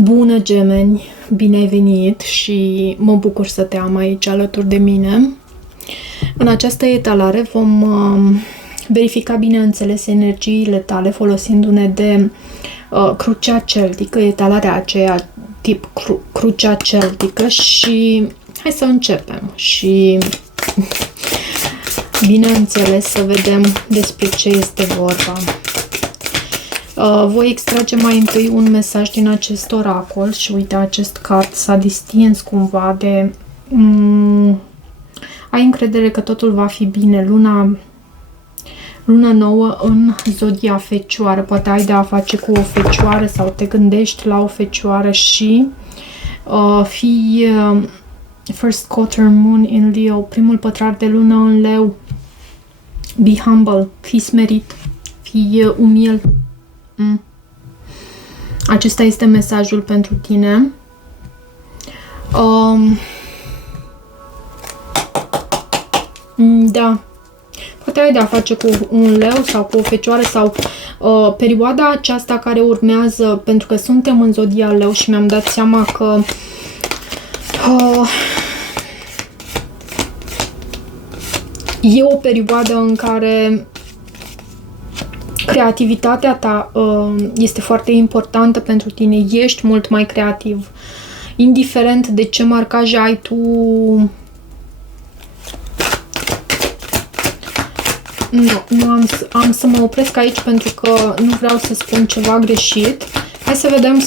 Bună, gemeni! Bine ai venit și mă bucur să te am aici alături de mine. În această etalare vom verifica, bineînțeles, energiile tale folosindu-ne de crucea celtică, etalarea aceea tip crucea celtică și hai să începem și bineînțeles să vedem despre ce este vorba. Voi extrage mai întâi un mesaj din acest oracol și uite, acest card s-a distins cumva de ai încredere că totul va fi bine. Luna nouă în zodia Fecioară. Poate ai de a face cu o fecioară sau te gândești la o fecioară și fii first quarter moon in Leo, primul pătrar de lună în Leu. Be humble, fii smerit, fii umil. Acesta este mesajul pentru tine. Da. Poate ai de a face cu un leu sau cu o fecioară sau perioada aceasta care urmează, pentru că suntem în zodia leu și mi-am dat seama că e o perioadă în care creativitatea ta este foarte importantă pentru tine. Ești mult mai creativ. Indiferent de ce marcaj ai tu. Nu am să mă opresc aici pentru că nu vreau să spun ceva greșit. Hai să vedem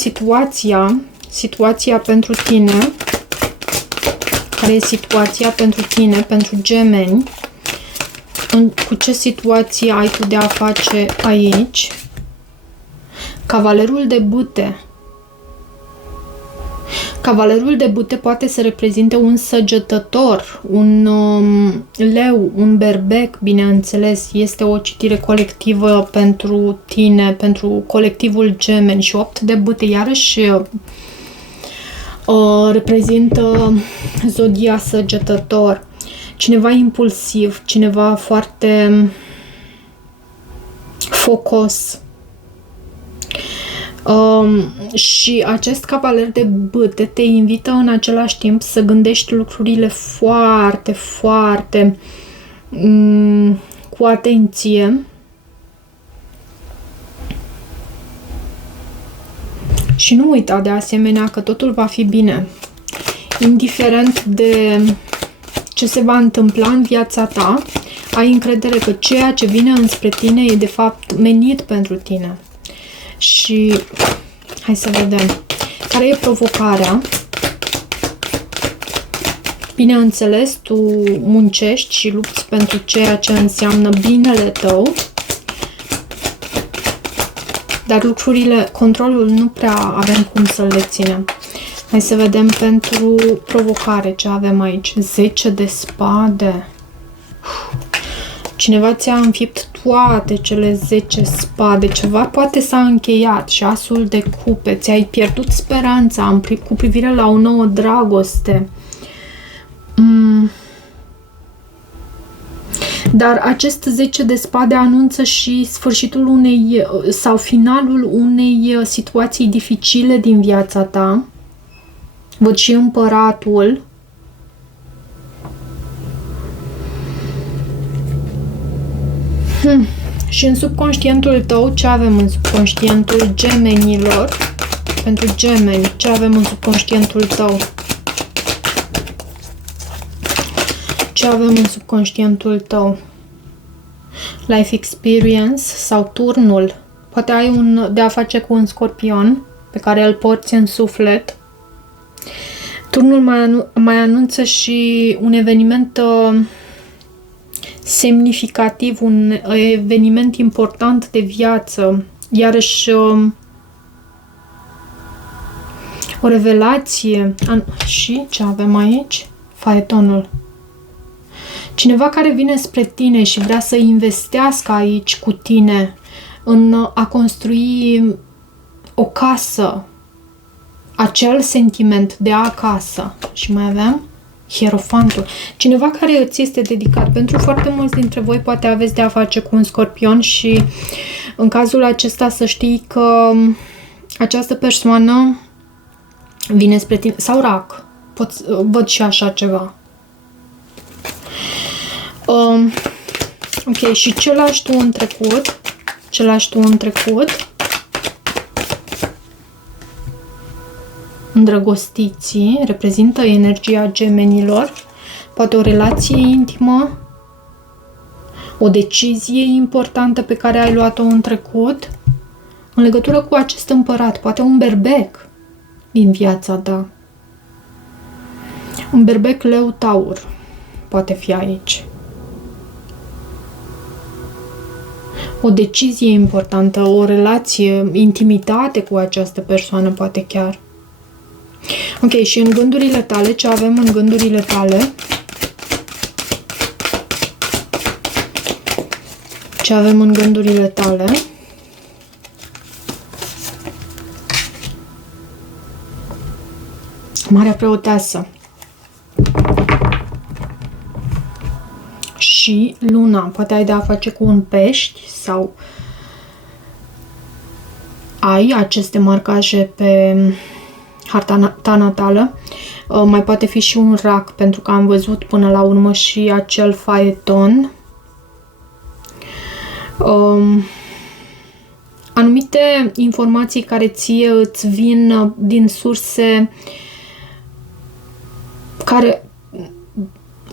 situația pentru tine. Care e situația pentru tine, pentru gemeni? Cu ce situație ai tu de a face aici? Cavalerul de bâte. Cavalerul de bâte poate să reprezinte un săgetător, un leu, un berbec, bineînțeles. Este o citire colectivă pentru tine, pentru colectivul gemeni. Și 8 de bâte, iarăși, reprezintă zodia săgetător. Cineva impulsiv, cineva foarte focos. Și acest cavaler de bâte te invită în același timp să gândești lucrurile foarte, foarte cu atenție. Și nu uita de asemenea că totul va fi bine. Indiferent de ce se va întâmpla în viața ta, ai încredere că ceea ce vine înspre tine e de fapt menit pentru tine. Și hai să vedem care e provocarea. Bineînțeles, tu muncești și lupți pentru ceea ce înseamnă binele tău, dar lucrurile, controlul nu prea avem cum să le ținem. Hai să vedem pentru provocare ce avem aici. 10 de spade. Cineva ți-a înfipt toate cele 10 spade. Ceva poate s-a încheiat. Și asul de cupe. Ți-ai pierdut speranța cu privire la o nouă dragoste. Dar acest 10 de spade anunță și sfârșitul unei sau finalul unei situații dificile din viața ta. Văd și împăratul. Și în subconștientul tău, ce avem în subconștientul gemenilor? Pentru gemeni, ce avem în subconștientul tău? Ce avem în subconștientul tău? Life experience sau turnul. Poate ai de a face cu un scorpion pe care îl porți în suflet. Turnul mai anunță și un eveniment semnificativ, un eveniment important de viață. Iarăși o revelație. Și ce avem aici? Faetonul. Cineva care vine spre tine și vrea să investească aici cu tine în a construi o casă. Acel sentiment de acasă. Și mai avem Hierofantul. Cineva care îți este dedicat. Pentru foarte mulți dintre voi poate aveți de a face cu un scorpion și în cazul acesta să știi că această persoană vine spre tine, sau rac. Văd și așa ceva. Ok, și ce lași tu în trecut? Ce lași tu în trecut? Îndrăgostiții reprezintă energia gemenilor, poate o relație intimă, o decizie importantă pe care ai luat-o în trecut, în legătură cu acest împărat, poate un berbec din viața ta. Un berbec leu taur poate fi aici. O decizie importantă, o relație, intimitate cu această persoană, poate chiar. Ok, și în gândurile tale, ce avem în gândurile tale? Ce avem în gândurile tale? Marea Preoteasă. Și luna. Poate ai de a face cu un pești sau ai aceste marcaje pe harta ta natală. Mai poate fi și un rac, pentru că am văzut până la urmă și acel faeton. Anumite informații care ție îți vin din surse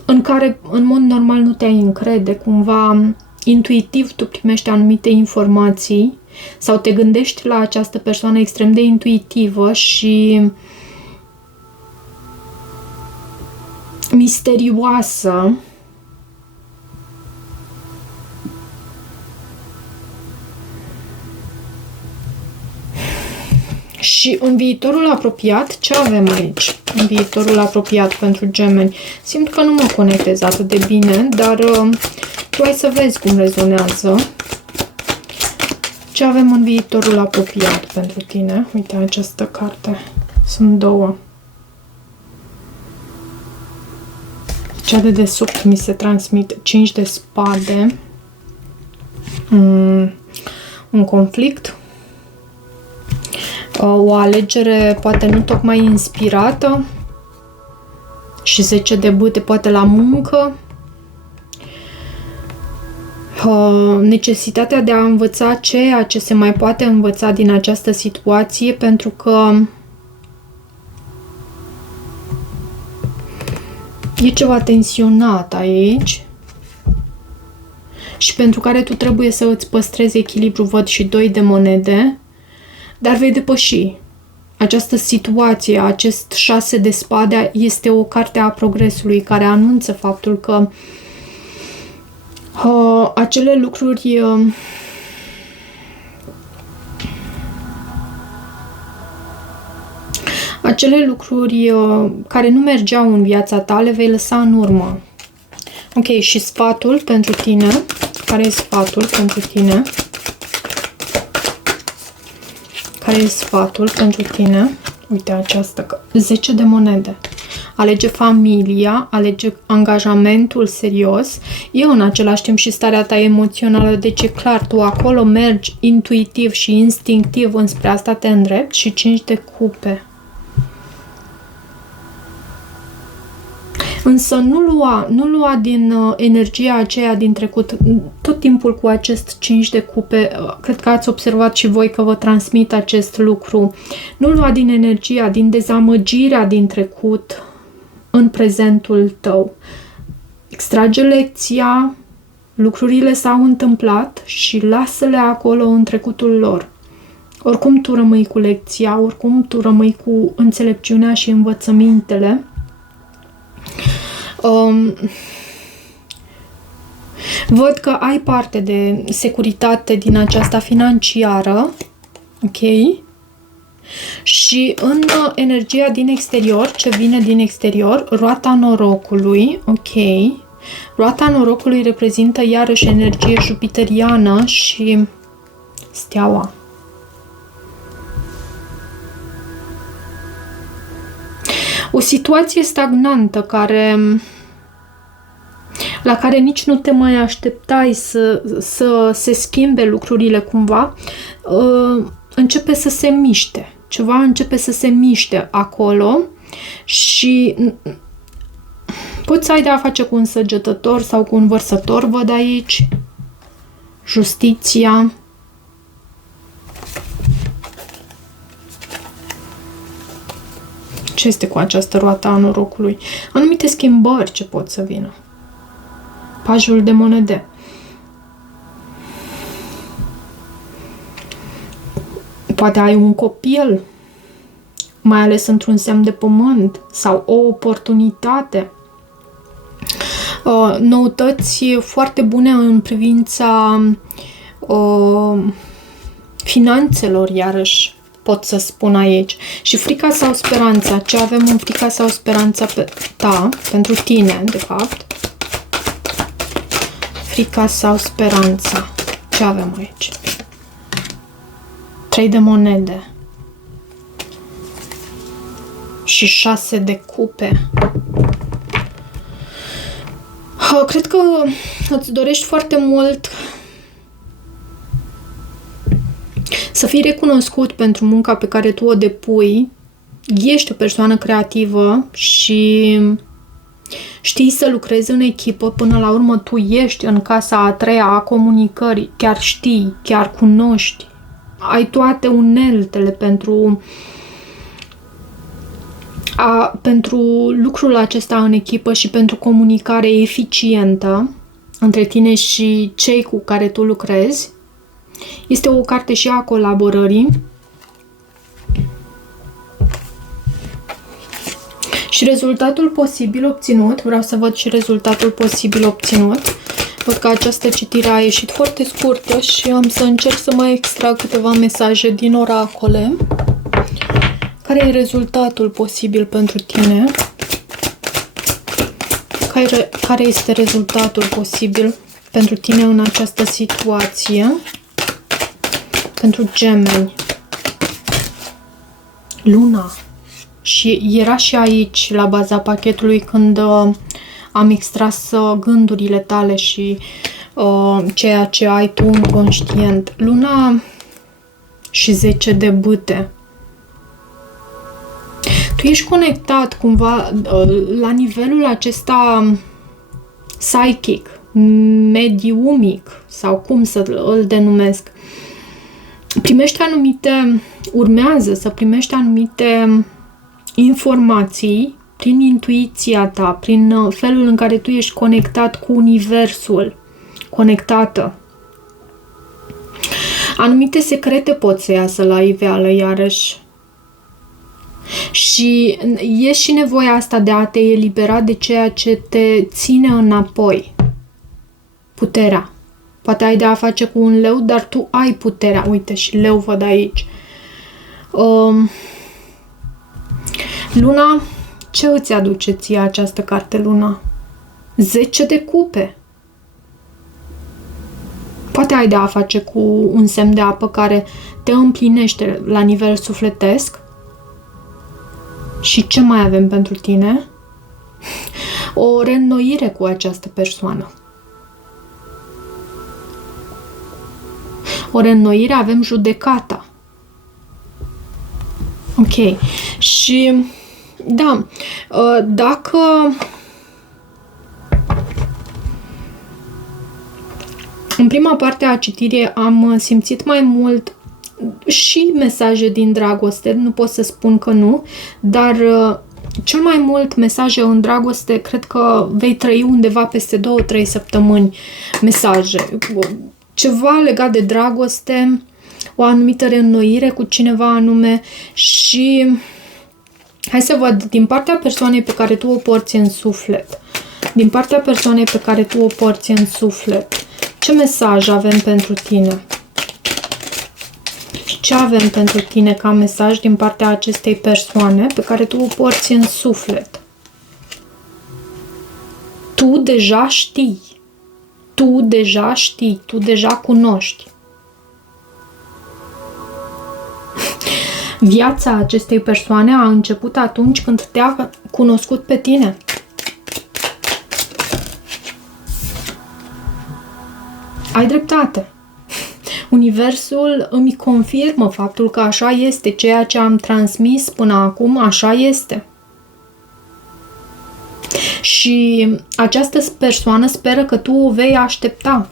în care în mod normal nu te-ai încrede, cumva intuitiv tu primești anumite informații sau te gândești la această persoană extrem de intuitivă și misterioasă. Și în viitorul apropiat, ce avem aici? În viitorul apropiat pentru gemeni. Simt că nu mă conectez atât de bine, dar tu ai să vezi cum rezonează. Ce avem în viitorul apropiat pentru tine? Uite această carte. Sunt două. Cea de desubt mi se transmit 5 de spade. Un conflict. O alegere poate nu tocmai inspirată și 10 de bâte poate la muncă. Necesitatea de a învăța ceea ce se mai poate învăța din această situație, pentru că e ceva tensionat aici și pentru care tu trebuie să îți păstrezi echilibru. Văd și 2 de monede. Dar vei depăși această situație. Acest 6 de spade este o carte a progresului care anunță faptul că acele lucruri care nu mergeau în viața ta le vei lăsa în urmă. Ok, și sfatul pentru tine. Care e sfatul pentru tine? Care e sfatul pentru tine? Uite această 10 de monede. Alege familia, alege angajamentul serios. E în același timp și starea ta emoțională, deci e clar, tu acolo mergi intuitiv și instinctiv înspre asta te îndrepți. Și 5 de cupe. Însă nu lua din energia aceea din trecut. Tot timpul cu acest 5 de cupe, cred că ați observat și voi că vă transmit acest lucru. Nu lua din energia, din dezamăgirea din trecut în prezentul tău. Extrage lecția, lucrurile s-au întâmplat și lasă-le acolo în trecutul lor. Oricum tu rămâi cu lecția, oricum tu rămâi cu înțelepciunea și învățămintele. Văd că ai parte de securitate din aceasta financiară, ok? Și în energia din exterior, ce vine din exterior, roata norocului, ok? Roata norocului reprezintă iarăși energie jupiteriană și steaua. O situație stagnantă la care nici nu te mai așteptai să se schimbe lucrurile cumva, începe să se miște. Ceva începe să se miște acolo și poți să ai de a face cu un săgetător sau cu un vărsător, văd aici. Justiția. Ce este cu această roată a norocului? Anumite schimbări ce pot să vină. Pajul de monede. Poate ai un copil, mai ales într-un semn de pământ, sau o oportunitate. Noutăți foarte bune în privința finanțelor, iarăși pot să spun aici. Și frica sau speranța. Ce avem în frica sau speranța pentru tine, de fapt? Frica sau speranța. Ce avem aici? 3 de monede. Și 6 de cupe. Cred că îți dorești foarte mult să fii recunoscut pentru munca pe care tu o depui. Ești o persoană creativă și știi să lucrezi în echipă. Până la urmă tu ești în casa a treia a comunicării. Chiar știi, chiar cunoști. Ai toate uneltele pentru lucrul acesta în echipă și pentru comunicare eficientă între tine și cei cu care tu lucrezi. Este o carte și a colaborării. Și rezultatul posibil obținut, vreau să văd și rezultatul posibil obținut. Văd că această citire a ieșit foarte scurtă și am să încerc să mai extrag câteva mesaje din oracole. Care e rezultatul posibil pentru tine? Care este rezultatul posibil pentru tine în această situație? Pentru gemeni. Luna. Și era și aici, la baza pachetului, când am extras gândurile tale și ceea ce ai tu în conștient. Luna și 10 de bâte. Tu ești conectat cumva la nivelul acesta psychic, mediumic, sau cum să îl denumesc. Urmează să primești anumite informații prin intuiția ta, prin felul în care tu ești conectat cu universul, conectată. Anumite secrete pot să iasă la iveală, iarăși. Și e și nevoia asta de a te elibera de ceea ce te ține înapoi. Puterea. Poate ai de a face cu un leu, dar tu ai puterea. Uite, și leu văd aici. Luna, ce îți aduce ție această carte, Luna? 10 de cupe. Poate ai de a face cu un semn de apă care te împlinește la nivel sufletesc. Și ce mai avem pentru tine? O reînnoire cu această persoană. O reînnoire, avem judecata. Ok. Și da, dacă în prima parte a citirii am simțit mai mult și mesaje din dragoste, nu pot să spun că nu, dar cel mai mult mesaje în dragoste, cred că vei trăi undeva peste 2-3 săptămâni mesaje. Ceva legat de dragoste, o anumită reînnoire cu cineva anume și hai să văd din partea persoanei pe care tu o porți în suflet. Din partea persoanei pe care tu o porți în suflet. Ce mesaj avem pentru tine? Ce avem pentru tine ca mesaj din partea acestei persoane pe care tu o porți în suflet? Tu deja știi. Tu deja știi. Tu deja cunoști. Viața acestei persoane a început atunci când te-a cunoscut pe tine. Ai dreptate. Universul îmi confirmă faptul că așa este, ceea ce am transmis până acum, așa este. Și această persoană speră că tu o vei aștepta.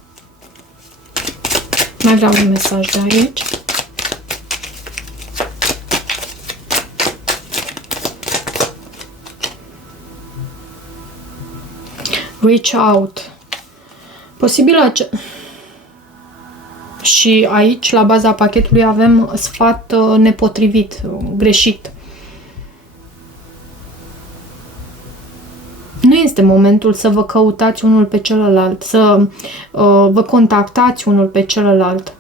Mai vreau un mesaj de aici. Reach out. Posibil și aici, la baza pachetului, avem sfat nepotrivit, greșit. Nu este momentul să vă căutați unul pe celălalt, să vă contactați unul pe celălalt.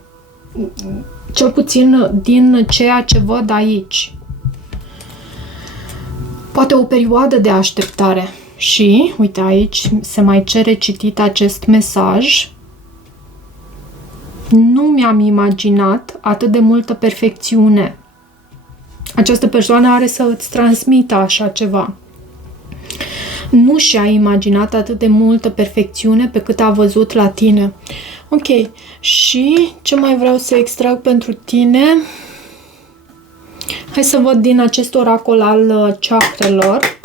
Cel puțin din ceea ce văd aici. Poate o perioadă de așteptare. Și, uite, aici se mai cere citit acest mesaj. Nu mi-am imaginat atât de multă perfecțiune. Această persoană are să îți transmită așa ceva. Nu și-a imaginat atât de multă perfecțiune pe cât a văzut la tine. Ok. Și ce mai vreau să extrag pentru tine? Hai să văd din acest oracol al chakrelor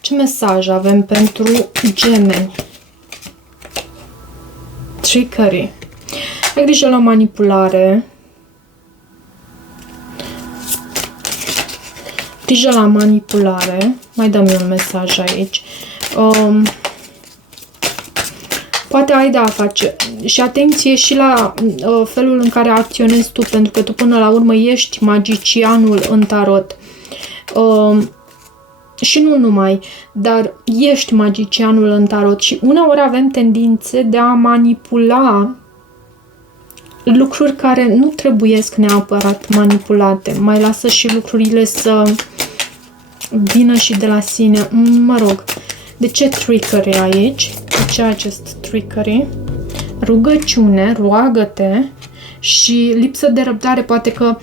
ce mesaj avem pentru gemeni. Trickery. Ai grijă la manipulare. Grijă la manipulare. Mai dă-mi un mesaj aici. Poate ai de a face. Și atenție și la felul în care acționezi tu, pentru că tu până la urmă ești magicianul în tarot. Și nu numai, dar ești magicianul în tarot și uneori avem tendințe de a manipula lucruri care nu trebuiesc neapărat manipulate. Mai lasă și lucrurile să vină și de la sine. Mă rog, de ce trickery aici? De ce acest trickery? Rugăciune, roagă-te și lipsă de răbdare. Poate că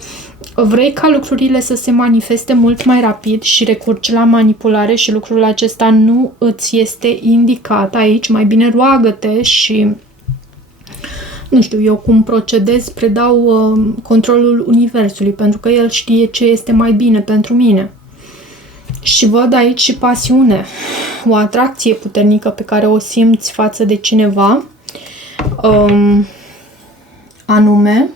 vrei ca lucrurile să se manifeste mult mai rapid și recurgi la manipulare și lucrul acesta nu îți este indicat aici. Mai bine roagă-te și nu știu eu cum procedez, predau controlul universului, pentru că el știe ce este mai bine pentru mine. Și văd aici și pasiune, o atracție puternică pe care o simți față de cineva, anume.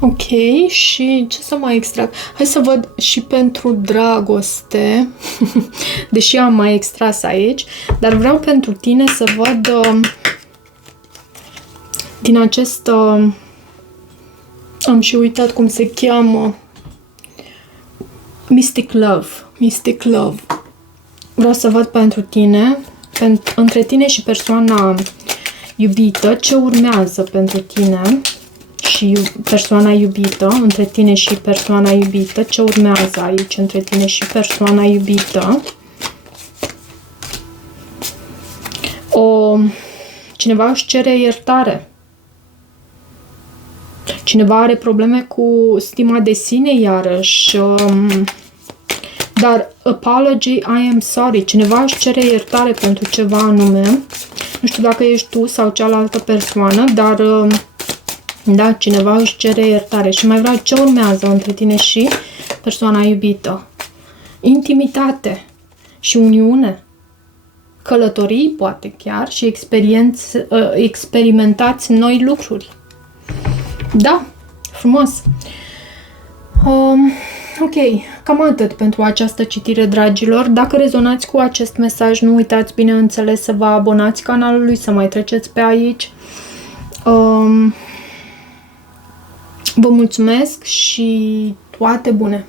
Ok, și ce să mai extrag? Hai să văd și pentru dragoste, deși am mai extras aici, dar vreau pentru tine să văd din acest... am și uitat cum se cheamă. Mystic Love. Mystic Love. Vreau să văd pentru tine, între tine și persoana iubită, ce urmează pentru tine și persoana iubită, între tine și persoana iubită, ce urmează aici între tine și persoana iubită. Cineva își cere iertare. Cineva are probleme cu stima de sine iarăși. Dar apology, I am sorry. Cineva își cere iertare pentru ceva anume. Nu știu dacă ești tu sau cealaltă persoană, dar da, cineva își cere iertare. Și mai vreau ce urmează între tine și persoana iubită. Intimitate și uniune. Călătorii, poate chiar, și experimentați noi lucruri. Da, frumos. Ok, cam atât pentru această citire, dragilor. Dacă rezonați cu acest mesaj, nu uitați, bineînțeles, să vă abonați canalului, să mai treceți pe aici. Vă mulțumesc și toate bune!